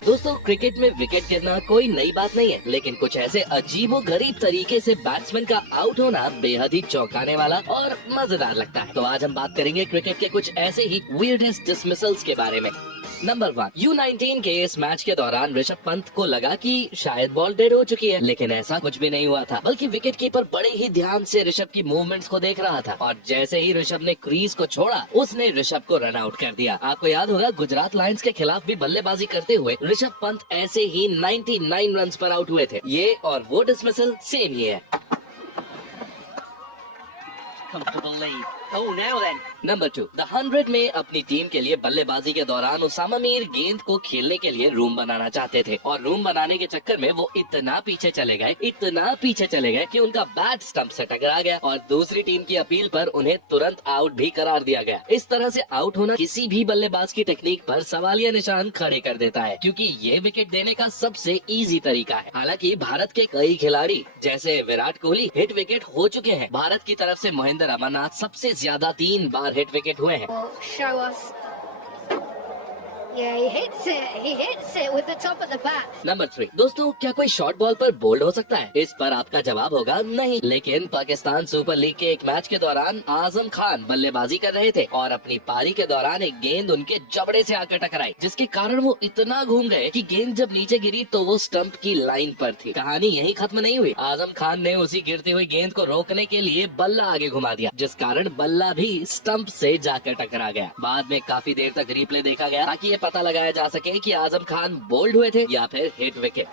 दोस्तों, क्रिकेट में विकेट गिरना कोई नई बात नहीं है, लेकिन कुछ ऐसे अजीबोगरीब तरीके से बैट्समैन का आउट होना बेहद ही चौंकाने वाला और मजेदार लगता है। तो आज हम बात करेंगे क्रिकेट के कुछ ऐसे ही weirdest dismissals के बारे में। नंबर 1, U19 के इस मैच के दौरान ऋषभ पंत को लगा कि शायद बॉल डेड हो चुकी है, लेकिन ऐसा कुछ भी नहीं हुआ था, बल्कि विकेट कीपर बड़े ही ध्यान से ऋषभ की मूवमेंट्स को देख रहा था और जैसे ही ऋषभ ने क्रीज को छोड़ा, उसने ऋषभ को रन आउट कर दिया। आपको याद होगा, गुजरात लायंस के खिलाफ भी बल्लेबाजी करते हुए ऋषभ पंत ऐसे ही 99 रन पर आउट हुए थे। ये और वो डिसमिसल सेम ही है। नंबर 2, द 100 में अपनी टीम के लिए बल्लेबाजी के दौरान उसामा मीर गेंद को खेलने के लिए रूम बनाना चाहते थे और रूम बनाने के चक्कर में वो इतना पीछे चले गए कि उनका बैट स्टंप से टकरा गया और दूसरी टीम की अपील पर उन्हें तुरंत आउट भी करार दिया गया। इस तरह से आउट होना किसी भी बल्लेबाज की टेक्निक पर सवालिया निशान खड़े कर देता है, क्योंकि ये विकेट देने का सबसे इजी तरीका है। हालांकि भारत के कई खिलाड़ी जैसे विराट कोहली हिट विकेट हो चुके हैं। भारत की तरफ से महेंद्र अमरनाथ सबसे ज्यादा 3 बार हिट विकेट हुए हैं। नंबर 3, दोस्तों, क्या कोई शॉर्ट बॉल पर बोल्ड हो सकता है? इस पर आपका जवाब होगा नहीं, लेकिन पाकिस्तान सुपर लीग के एक मैच के दौरान आजम खान बल्लेबाजी कर रहे थे और अपनी पारी के दौरान एक गेंद उनके जबड़े से आकर टकराई, जिसके कारण वो इतना घूम गए कि गेंद जब नीचे गिरी तो वो स्टंप की लाइन पर थी। कहानी यही खत्म नहीं हुई। आजम खान ने उसी गिरती हुई गेंद को रोकने के लिए बल्ला आगे घुमा दिया, जिस कारण बल्ला भी स्टंप से जाकर टकरा गया। बाद में काफी देर तक रिप्ले देखा गया ताकि ये पता लगाया जा सके कि आजम खान बोल्ड हुए थे या फिर hit wicket.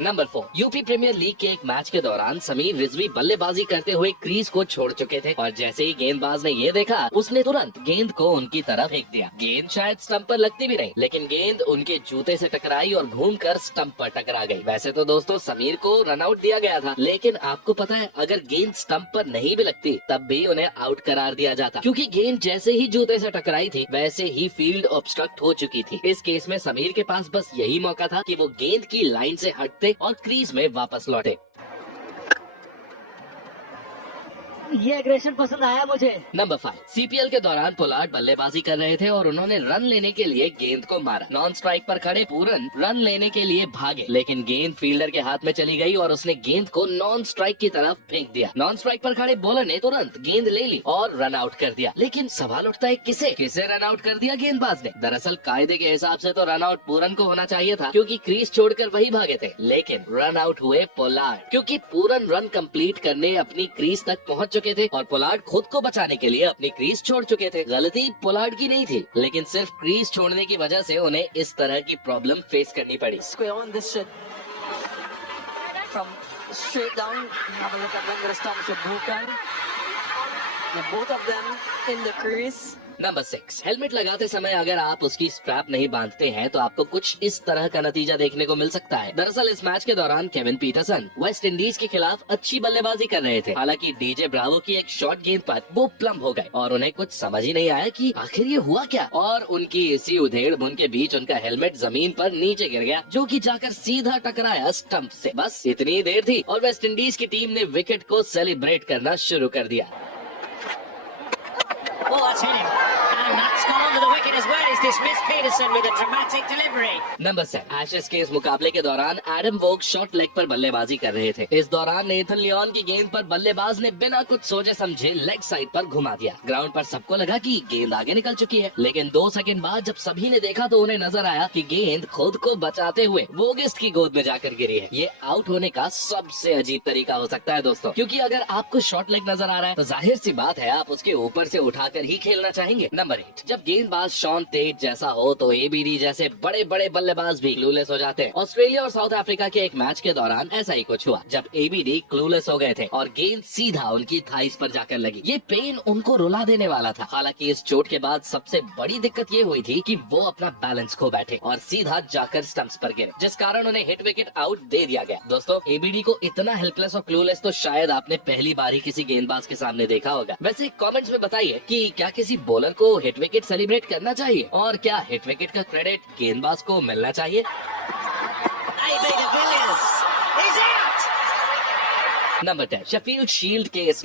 Number 4, UP premier league के एक मैच के दौरान समीर रिजवी बल्लेबाजी करते हुए क्रीज को छोड़ चुके थे और जैसे ही गेंदबाज ने ये देखा, उसने तुरंत गेंद को उनकी तरफ फेंक दिया। गेंद शायद स्टंप पर लगती भी नहीं, लेकिन गेंद उनके जूते से टकराई और घूमकर स्टंप पर टकरा गई। वैसे तो दोस्तों, समीर को रन आउट दिया गया था, लेकिन आपको पता है, अगर गेंद स्टंप पर नहीं भी लगती तब भी उन्हें आउट करार दिया जाता, क्योंकि गेंद जैसे ही जूते से टकराई थी वैसे ही फील्ड ऑब्स्ट्रक्ट हो चुकी थी। इस केस में समीर के पास बस यही मौका था कि वो गेंद की लाइन से हटते और क्रीज में वापस लौटे। ये एग्रेशन पसंद आया मुझे। नंबर 5, सीपीएल के दौरान पोलार्ड बल्लेबाजी कर रहे थे और उन्होंने रन लेने के लिए गेंद को मारा। नॉन स्ट्राइक पर खड़े पूरन रन लेने के लिए भागे, लेकिन गेंद फील्डर के हाथ में चली गई और उसने गेंद को नॉन स्ट्राइक की तरफ फेंक दिया। नॉन स्ट्राइक पर खड़े बॉलर ने तुरंत गेंद ले ली और रन आउट कर दिया। लेकिन सवाल उठता है, किसे रन आउट कर दिया गेंदबाज ने? दरअसल कायदे के हिसाब से तो रन आउट पूरन को होना चाहिए था, क्योंकि क्रीज छोड़कर वही भागे थे, लेकिन रन आउट हुए पोलार्ड, क्योंकि पूरन रन कंप्लीट करने अपनी क्रीज तक पहुंच चुके थे और पोलार्ड खुद को बचाने के लिए अपनी क्रीज छोड़ चुके थे। गलती पोलार्ड की नहीं थी, लेकिन सिर्फ क्रीज छोड़ने की वजह से उन्हें इस तरह की प्रॉब्लम फेस करनी पड़ी। नंबर 6, हेलमेट लगाते समय अगर आप उसकी स्ट्रैप नहीं बांधते हैं तो आपको कुछ इस तरह का नतीजा देखने को मिल सकता है। दरअसल इस मैच के दौरान केविन पीटरसन वेस्ट इंडीज के खिलाफ अच्छी बल्लेबाजी कर रहे थे। हालांकि डीजे ब्रावो की एक शॉर्ट गेंद पर वो प्लम्ब हो गए और उन्हें कुछ समझ ही नहीं आया कि आखिर ये हुआ क्या, और उनकी इसी उधेड़ बुन के बीच उनका हेलमेट जमीन पर नीचे गिर गया, जो कि जाकर सीधा टकराया स्टंप से। बस इतनी देर थी और वेस्ट इंडीज की टीम ने विकेट को सेलिब्रेट करना शुरू कर दिया। नंबर 7, एशेज के इस मुकाबले के दौरान एडम वोग शॉर्ट लेग पर बल्लेबाजी कर रहे थे। इस दौरान नेथन लियोन की गेंद पर बल्लेबाज ने बिना कुछ सोचे समझे लेग साइड पर घुमा दिया। ग्राउंड पर सबको लगा कि गेंद आगे निकल चुकी है, लेकिन 2 सेकंड बाद जब सभी ने देखा तो उन्हें नजर आया कि गेंद खुद को बचाते हुए वोगिस्ट की गोद में जाकर गिरी है। ये आउट होने का सबसे अजीब तरीका हो सकता है दोस्तों, क्योंकि अगर आपको शॉर्ट लेग नजर आ रहा है तो जाहिर सी बात है आप उसके ऊपर से उठाकर ही खेलना चाहेंगे। नंबर 8, जब गेंदबाज शॉन टेट जैसा हो तो एबीडी जैसे बड़े बड़े बल्लेबाज भी क्लूलेस हो जाते हैं। ऑस्ट्रेलिया और साउथ अफ्रीका के एक मैच के दौरान ऐसा ही कुछ हुआ, जब एबीडी क्लूलेस हो गए थे और गेंद सीधा उनकी थाइस पर जाकर लगी। ये पेन उनको रुला देने वाला था। हालांकि इस चोट के बाद सबसे बड़ी दिक्कत ये हुई थी कि वो अपना बैलेंस खो बैठे और सीधा जाकर स्टंप्स पर गिरे, जिस कारण उन्हें हिट विकेट आउट दे दिया गया। दोस्तों, एबीडी को इतना हेल्पलेस और क्लूलेस तो शायद आपने पहली बार ही किसी गेंदबाज के सामने देखा होगा। वैसे कमेंट्स में बताइए कि क्या किसी बॉलर को हिट विकेट सेलिब्रेट करना चाहिए और क्या हिट विकेट का क्रेडिट गेंदबाज को मिलना चाहिए। नंबर 10 शेफील्ड शील्ड के इस